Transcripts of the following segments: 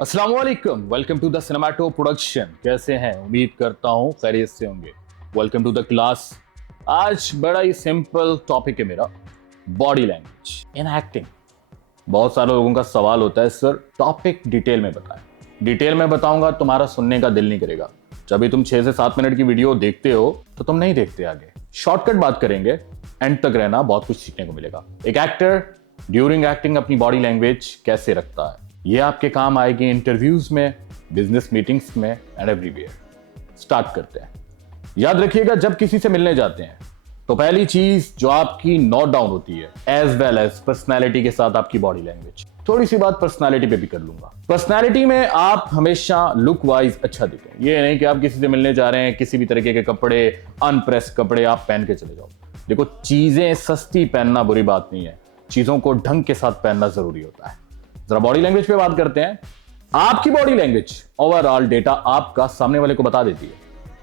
अस्सलाम वालेकुम, welcome to the cinemato production. कैसे हैं? उम्मीद करता हूँ खैरियत से होंगे। Welcome to the class. आज बड़ा ही सिंपल टॉपिक है मेरा, बॉडी लैंग्वेज इन एक्टिंग। बहुत सारे लोगों का सवाल होता है, सर टॉपिक डिटेल में बताएं। डिटेल में बताऊंगा तुम्हारा सुनने का दिल नहीं करेगा। जब भी तुम 6 से 7 मिनट की वीडियो देखते हो तो तुम नहीं देखते आगे। शॉर्टकट बात करेंगे, एंड तक रहना, बहुत कुछ सीखने को मिलेगा। एक एक्टर ड्यूरिंग एक्टिंग अपनी बॉडी लैंग्वेज कैसे रखता है, ये आपके काम आएगी इंटरव्यूज में, बिजनेस मीटिंग्स में एंड एवरीवेयर। स्टार्ट करते हैं। याद रखिएगा, जब किसी से मिलने जाते हैं तो पहली चीज जो आपकी नोट डाउन होती है, एज वेल एज पर्सनैलिटी के साथ आपकी बॉडी लैंग्वेज। थोड़ी सी बात पर्सनैलिटी पे भी कर लूंगा। पर्सनैलिटी में आप हमेशा लुक वाइज अच्छा दिखें। ये नहीं कि आप किसी से मिलने जा रहे हैं, किसी भी तरीके के कपड़े, अनप्रेस कपड़े आप पहन के चले जाओ। देखो, चीजें सस्ती पहनना बुरी बात नहीं है, चीजों को ढंग के साथ पहनना जरूरी होता है। जरा बॉडी लैंग्वेज पे बात करते हैं। आपकी बॉडी लैंग्वेज ओवरऑल डेटा आपका सामने वाले को बता देती है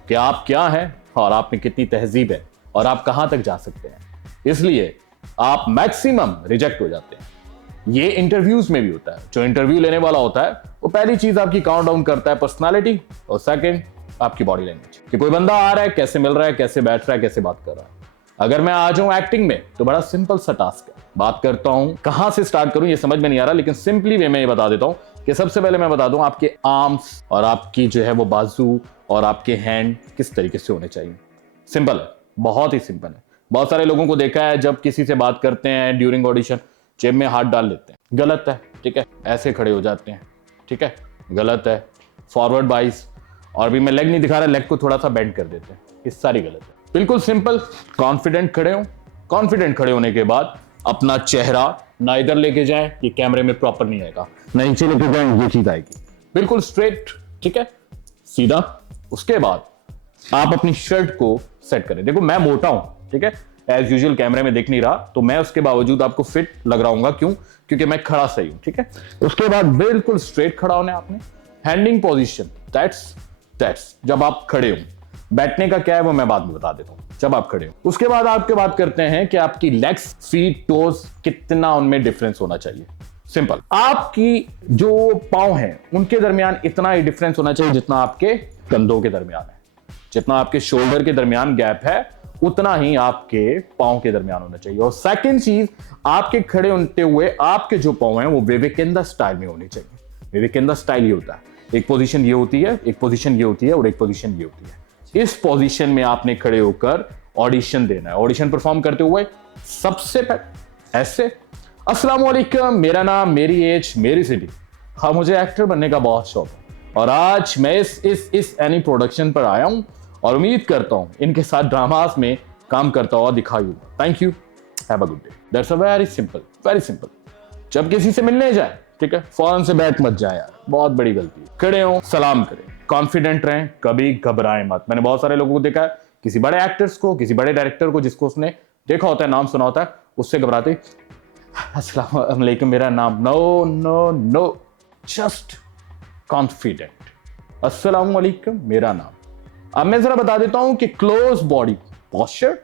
कि आप क्या हैं और आप में कितनी तहजीब है और आप कहां तक जा सकते हैं। इसलिए आप मैक्सिमम रिजेक्ट हो जाते हैं। ये इंटरव्यूज में भी होता है। जो इंटरव्यू लेने वाला होता है वो पहली चीज आपकी काउंट डाउन करता है पर्सनालिटी, और सेकंड आपकी बॉडी लैंग्वेज, कि कोई बंदा आ रहा है, कैसे मिल रहा है, कैसे बैठ रहा है, कैसे बात कर रहा है। अगर मैं आ जाऊं एक्टिंग में तो बड़ा सिंपल सा टास्क है। बात करता हूं, कहां से स्टार्ट करूं ये समझ में नहीं आ रहा, लेकिन सिंपली वे में ये बता देता हूं कि सबसे पहले मैं बता दूं आपके आर्म्स और आपकी जो है वो बाजू और आपके हैंड किस तरीके से होने चाहिए। सिंपल है, बहुत ही सिंपल है। बहुत सारे लोगों को देखा है, जब किसी से बात करते हैं ड्यूरिंग ऑडिशन, जेब में हाथ डाल लेते हैं। गलत है, ठीक है। ऐसे खड़े हो जाते हैं, ठीक है, गलत है। फॉरवर्ड बाइस, और भी मैं लेग नहीं दिखा रहा, लेग को थोड़ा सा बेंड कर देते हैं, ये सारी गलत है। बिल्कुल सिंपल, कॉन्फिडेंट खड़े हो। कॉन्फिडेंट खड़े होने के बाद अपना चेहरा ना इधर लेके जाएं, ये कैमरे में प्रॉपर नहीं आएगा, ना नीचे लेके जाएं, ये चीज आएगी। बिल्कुल स्ट्रेट, ठीक है, सीधा। उसके बाद आप अपनी शर्ट को सेट करें। देखो, मैं मोटा हूं, ठीक है, एज यूजुअल कैमरे में दिख नहीं रहा, तो मैं उसके बावजूद आपको फिट लग रहा हूँ। क्यों? क्योंकि मैं खड़ा सही हूं, ठीक है। उसके बाद बिल्कुल स्ट्रेट खड़ा होना है आपने। हैंडिंग पोजीशन, दैट्स जब आप खड़े हो। बैठने का क्या है वो मैं बाद में बता देता हूं, जब आप खड़े हो। उसके बाद आपके बात करते हैं कि आपकी लेग्स, फीट, टोज, कितना उनमें डिफरेंस होना चाहिए। सिंपल, आपकी जो पांव हैं उनके दरमियान इतना ही डिफरेंस होना चाहिए जितना आपके कंधों के दरमियान है। जितना आपके शोल्डर के दरमियान गैप है, उतना ही आपके पांव के दरमियान होना चाहिए। और सेकंड चीज, आपके खड़े होते हुए आपके जो पांव हैं वो विवेकानंद स्टाइल में होने चाहिए। विवेकानंद स्टाइल ये होता है, एक पोजीशन ये होती है, एक पोजीशन ये होती है और एक पोजीशन ये होती है। इस पोजीशन में आपने खड़े होकर ऑडिशन देना है। ऑडिशन परफॉर्म करते हुए सबसे पहले ऐसे, अस्सलाम वालेकुम, मेरा नाम, मेरी एज, मेरी सिटी। हाँ, मुझे एक्टर बनने का बहुत शौक है और आज मैं इस एनी प्रोडक्शन पर आया हूं और उम्मीद करता हूं इनके साथ ड्रामास में काम करता हुआ दिखाई दूंगा। Thank you, have a good day. That's a very simple, very simple. जब किसी से मिलने जाए, ठीक है, फौरन से बैठ मत जाए यार, बहुत बड़ी गलती है। खड़े हो, सलाम करें, कॉन्फिडेंट रहें, कभी घबराएं मत। मैंने बहुत सारे लोगों को देखा है, किसी बड़े एक्टर्स को, किसी बड़े डायरेक्टर को जिसको उसने देखा होता है, नाम सुना होता है, उससे घबराते, अस्सलाम वालेकुम, मेरा नाम। No no no, just confident, अस्सलाम वालेकुम, मेरा नाम। अब मैं जरा बता देता हूं कि क्लोज बॉडी पोस्चर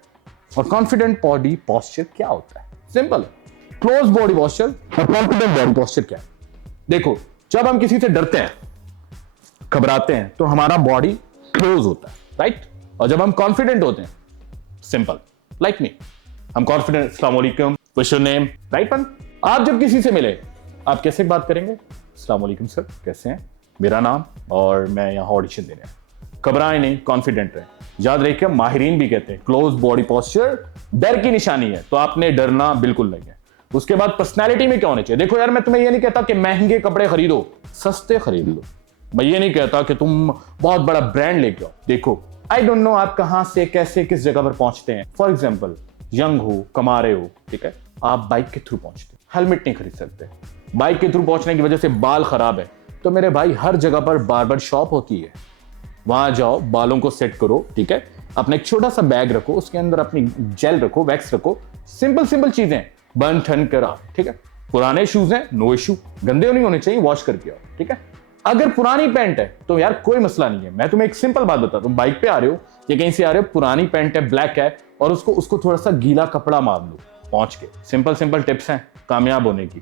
और कॉन्फिडेंट बॉडी पोस्चर क्या होता है। सिंपल, क्लोज बॉडी पोस्चर और कॉन्फिडेंट बॉडी पोस्चर क्या है। देखो, जब हम किसी से डरते हैं, घबराते हैं, तो हमारा बॉडी क्लोज होता है, राइट। और जब हम कॉन्फिडेंट होते हैं, सिंपल, लाइक मी, हम कॉन्फिडेंट, अस्सलाम वालेकुम, what's your name, right one. आप जब किसी से मिले, आप कैसे बात करेंगे? अस्सलाम वालेकुम सर, कैसे हैं, मेरा नाम और मैं यहां ऑडिशन देने आया। घबराएं नहीं, कॉन्फिडेंट रहे। याद रखिए, माहिरीन भी कहते हैं क्लोज बॉडी पोस्चर डर की निशानी है, तो आपने डरना बिल्कुल नहीं है। उसके बाद पर्सनैलिटी में क्या होने चाहिए। देखो यार, मैं तुम्हें ये नहीं कहता कि महंगे कपड़े खरीदो, सस्ते खरीद लो। मैं ये नहीं कहता कि तुम बहुत बड़ा ब्रांड लेके आओ। देखो, आई डोंट नो आप कहां से, कैसे, किस जगह पर पहुंचते हैं। फॉर एग्जाम्पल, यंग हो, कमा रहे हो, ठीक है, आप बाइक के थ्रू पहुंचते, हेलमेट नहीं खरीद सकते। बाइक के थ्रू पहुंचने की वजह से बाल खराब है, तो मेरे भाई हर जगह पर बार्बर शॉप होती है, वहां जाओ, बालों को सेट करो, ठीक है। अपना एक छोटा सा बैग रखो, उसके अंदर अपनी जेल रखो, वैक्स रखो, सिंपल सिंपल चीजें बन ठन करा, ठीक है। पुराने शूज हैं, नो इशू, गंदे नहीं होने चाहिए, वॉश करके आओ, ठीक है। अगर पुरानी पैंट है तो यार कोई मसला नहीं है। मैं तुम्हें एक सिंपल बात बताता हूं, बाइक पे आ रहे हो या कहीं से आ रहे हो, पुरानी पैंट है, ब्लैक है, और उसको थोड़ा सा गीला कपड़ा मार लो पहुंच के। सिंपल सिंपल टिप्स हैं कामयाब होने की,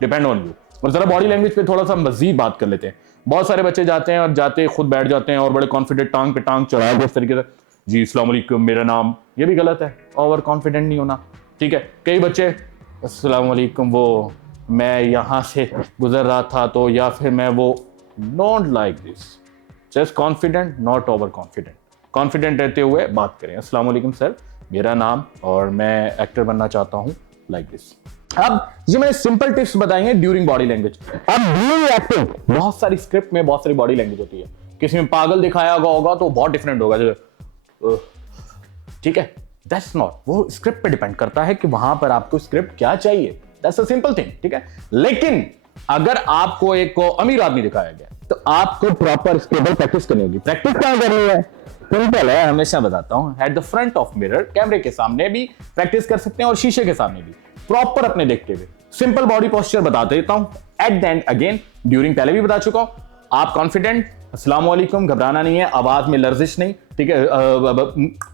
डिपेंड ऑन यू। और जरा बॉडी लैंग्वेज पे थोड़ा सा मजीद बात कर लेते हैं। बहुत सारे बच्चे जाते हैं और जाते खुद बैठ जाते हैं और बड़े कॉन्फिडेंट टांग पे टांग चढ़ा के इस तरीके से, जी अस्सलाम वालेकुम मेरा नाम, ये भी गलत है, ओवर कॉन्फिडेंट नहीं होना, ठीक है। कई बच्चे अस्सलाम वालेकुम, वो मैं यहाँ से गुजर रहा था तो, या फिर मैं वो, not like this, just confident, not over confident. Confident रहते हुए बात करें, अस्सलाम वालेकुम सर मेरा नाम और मैं एक्टर बनना चाहता हूँ, लाइक दिस। अब ये मैंने सिंपल टिप्स बताई हैं ड्यूरिंग बॉडी लैंग्वेज। अब ड्यूरिंग एक्टिंग बहुत सारी स्क्रिप्ट में बहुत सारी बॉडी लैंग्वेज होती है, किसी में पागल दिखाया होगा तो बहुत डिफरेंट होगा, ठीक है। दैट्स नॉट, वो स्क्रिप्ट पे डिपेंड करता है कि वहां पर आपको स्क्रिप्ट क्या चाहिए, दैट्स अ सिंपल थिंग, ठीक है। लेकिन अगर आपको एक को अमीर आदमी दिखाया गया तो आपको प्रॉपर स्टेबल प्रैक्टिस करनी होगी। प्रैक्टिस क्या करनी है? सिंपल है, हमेशा बताता हूं, at the front of mirror, कैमरे के सामने भी प्रैक्टिस कर सकते हैं और शीशे के सामने भी, प्रॉपर अपने देखते हुए सिंपल बॉडी पोस्चर बता देता हूं। At the end again, during पहले भी बता चुका हूं, आप कॉन्फिडेंट, अस्सलाम वालेकुम, घबराना नहीं है, आवाज में लर्जिश नहीं, ठीक है,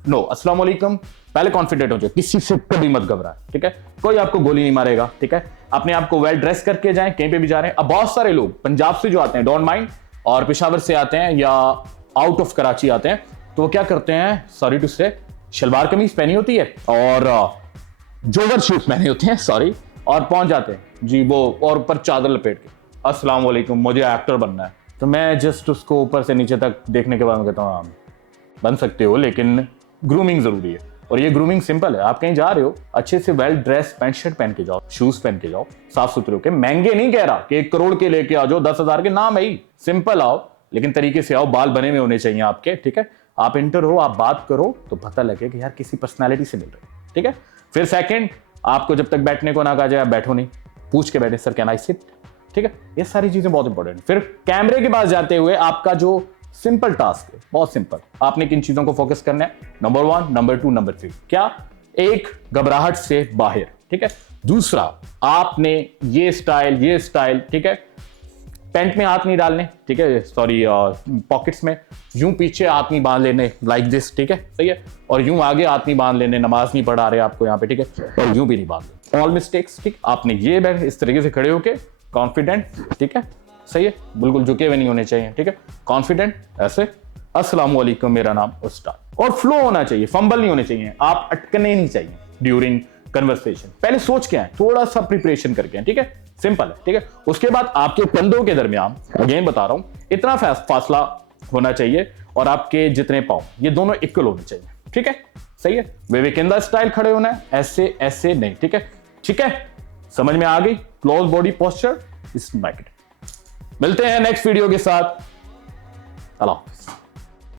नो, अस्सलाम वालेकुम, पहले कॉन्फिडेंट हो जाए, किसी से कभी मत घबराए, ठीक है, कोई आपको गोली नहीं मारेगा, ठीक है। अपने आप को वेल ड्रेस करके जाएं, कहीं पे भी जा रहे हैं। अब बहुत सारे लोग पंजाब से जो आते हैं, डोंट माइंड, और पेशावर से आते हैं या आउट ऑफ कराची आते हैं, तो वो क्या करते हैं, सॉरी टू से, शलवार कमीज पहनी होती है और जोगर शूज पहने होते हैं, सॉरी, और पहुंच जाते हैं जी वो, और ऊपर चादर लपेट के, अस्सलाम वालेकुम मुझे एक्टर बनना है। तो मैं जस्ट उसको ऊपर से नीचे तक देखने के बाद मैं कहता हूँ बन सकते हो, लेकिन ग्रूमिंग जरूरी है। और ये ग्रूमिंग सिंपल है, आप कहीं जा रहे हो, अच्छे से वेल ड्रेस पैंट शर्ट पहन के जाओ, शूज पहन के जाओ, साफ सुथरे होके, महंगे नहीं कह रहा कि 1 करोड़ के लेके आ जाओ, 10,000 के, नाम है ही, सिंपल आओ, लेकिन तरीके से आओ, बाल बने हुए होने चाहिए आपके, ठीक है। आप इंटर हो, आप बात करो तो पता लगे कि यार किसी पर्सनैलिटी से मिल रहे हो, ठीक है। फिर सेकंड, आपको जब तक बैठने को ना कहा जाए, आप बैठो नहीं, पूछ के बैठे, सर कैन आई सिट, ठीक है। ये सारी चीजें बहुत इंपॉर्टेंट। फिर कैमरे के पास जाते हुए आपका जो सिंपल टास्क है, बहुत सिंपल, आपने किन चीजों को फोकस करना है, नंबर 1, नंबर 2, नंबर 3, क्या, एक, घबराहट से बाहर, ठीक है। दूसरा, आपने ये स्टाइल, ठीक है, पैंट में हाथ नहीं डालने, ठीक है, सॉरी पॉकेट्स में, यूं पीछे हाथ नहीं बांध लेने, लाइक दिस, ठीक है, सही है, और यूं आगे हाथ नहीं बांध लेने, नमाज नहीं पढ़ा रहे आपको यहाँ पे, ठीक है, और यूं भी नहीं बांध लेने, ऑल मिस्टेक्स, ठीक। आपने ये बैठ इस तरीके से खड़े होके, कॉन्फिडेंट, ठीक है, सही है, बिल्कुल झुके हुए नहीं होने चाहिए, ठीक है, कॉन्फिडेंट ऐसे, अस्सलाम वालेकुम मेरा नाम, और स्टार्ट, और फ्लो होना चाहिए, फंबल नहीं होने चाहिए, आप अटकने नहीं चाहिए ड्यूरिंग कन्वर्सेशन। पहले सोच के आए, थोड़ा सा प्रिपरेशन करके आए, ठीक है, सिंपल है, ठीक है। उसके बाद आपके कंधों के दरमियान, अगेन बता रहा हूं, इतना फासला होना चाहिए, और आपके जितने पांव, ये दोनों इक्वल होने चाहिए, ठीक है, सही है। विवेकानंद स्टाइल खड़े होना है, ऐसे ऐसे नहीं, ठीक है, ठीक है, समझ में आ गई, close body posture is like it. मिलते हैं नेक्स्ट वीडियो के साथ, अल्लाह हाफिज़।